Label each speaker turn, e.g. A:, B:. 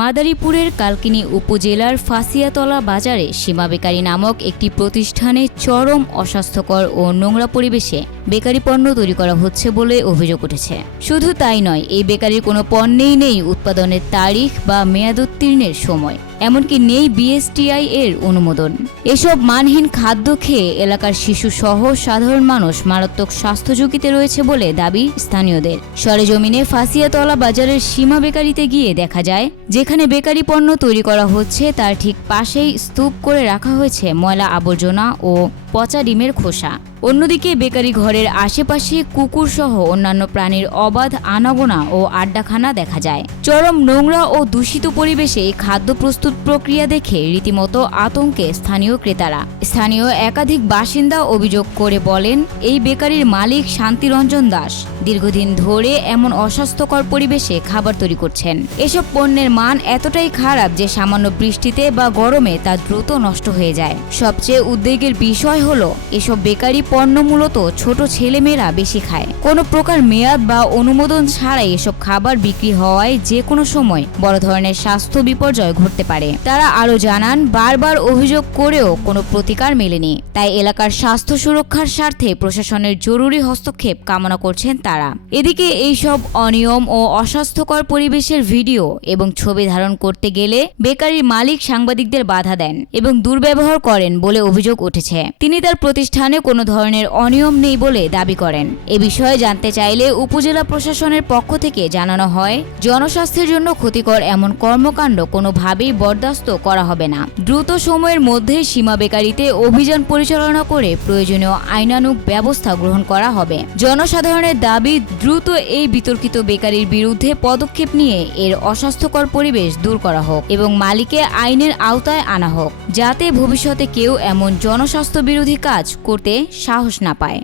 A: মাদারীপুরের কালকিনি উপজেলার ফাঁসিয়াতলা বাজারে সীমা বেকারি নামক একটি প্রতিষ্ঠানে চরম অস্বাস্থ্যকর ও নোংরা পরিবেশে বেকারি পণ্য তৈরি করা হচ্ছে বলে অভিযোগ উঠেছে। শুধু তাই নয়, এই বেকারির কোনো পণ্যেই নেই উৎপাদনের তারিখ বা মেয়াদোত্তীর্ণের সময়। এমনকি নেই বিএসটিআই এর অনুমোদন। এসব মানহীন খাদ্য খেয়ে এলাকার শিশু সহ সাধারণ মানুষ মারাত্মক স্বাস্থ্য ঝুঁকিতে রয়েছে বলে দাবি স্থানীয়দের। সরেজমিনে ফাঁসিয়াতলা বাজারের সীমা বেকারিতে গিয়ে দেখা যায়, যেখানে বেকারি পণ্য তৈরি করা হচ্ছে, তার ঠিক পাশেই স্তূপ করে রাখা হয়েছে ময়লা আবর্জনা ও পচা ডিমের খোসা। অন্যদিকে বেকারি ঘরের আশেপাশে কুকুর সহ অন্যান্য প্রাণীর অবাধ আনাগোনা ও আড্ডাখানা দেখা যায়। চরম নোংরা ও দূষিত পরিবেশে খাদ্য প্রস্তুত প্রক্রিয়া দেখে রীতিমতো আতঙ্কে স্থানীয় ক্রেতারা। স্থানীয় একাধিক বাসিন্দা অভিযোগ করে বলেন, এই বেকারির মালিক শান্তিরঞ্জন দাস। দীর্ঘদিন ধরে এমন অস্বাস্থ্যকর পরিবেশে খাবার তৈরি করছেন। এসব পণ্যের মান এতটাই খারাপ যে সামান্য বৃষ্টিতে বা গরমে তা দ্রুত নষ্ট হয়ে যায়। সবচেয়ে উদ্বেগের বিষয় হলো, এসব বেকারি পণ্য মূলত ছোট ছেলেমেয়েরা বেশি খায়। কোনো প্রকার মেয়াদ বা অনুমোদন ছাড়াই এসব খাবার বিক্রি হওয়ায় যে কোনো সময় বড় ধরনের স্বাস্থ্য বিপর্যয় ঘটতে পারে। তারা আরও জানান, বারবার অভিযোগ করেও কোনো প্রতিকার মেলেনি। তাই এলাকার স্বাস্থ্য সুরক্ষার স্বার্থে প্রশাসনের জরুরি হস্তক্ষেপ কামনা করছেন তারা। এদিকে এইসব অনিয়ম ও অস্বাস্থ্যকর পরিবেশের ভিডিও এবং ছবি ধারণ করতে গেলে বেকারির মালিক সাংবাদিকদের বাধা দেন এবং দুর্ব্যবহার করেন বলে অভিযোগ উঠেছে। তিনি তার প্রতিষ্ঠানে কোনো ধরনের অনিয়ম নেই বলে দাবি করেন। এ বিষয়ে জানতে চাইলে উপজেলা প্রশাসনের পক্ষ থেকে জানানো হয়, জনস্বাস্থ্যের জন্য ক্ষতিকর এমন কর্মকাণ্ড কোনোভাবেই বরদাস্ত করা হবে না। দ্রুত সময়ের মধ্যে সীমা বেকারিতে অভিযান পরিচালনা করে প্রয়োজনীয় আইনানুগ ব্যবস্থা গ্রহণ করা হবে। জনসাধারণের দাবি, দ্রুত এই বিতর্কিত বেকারির বিরুদ্ধে পদক্ষেপ নিয়ে এর অস্বাস্থ্যকর পরিবেশ দূর করা হোক এবং মালিকে আইনের আওতায় আনা হোক। যাতে ভবিষ্যতে কেউ এমন জনস্বাস্থ্য বিরোধী কাজ করতে সাহস না পায়।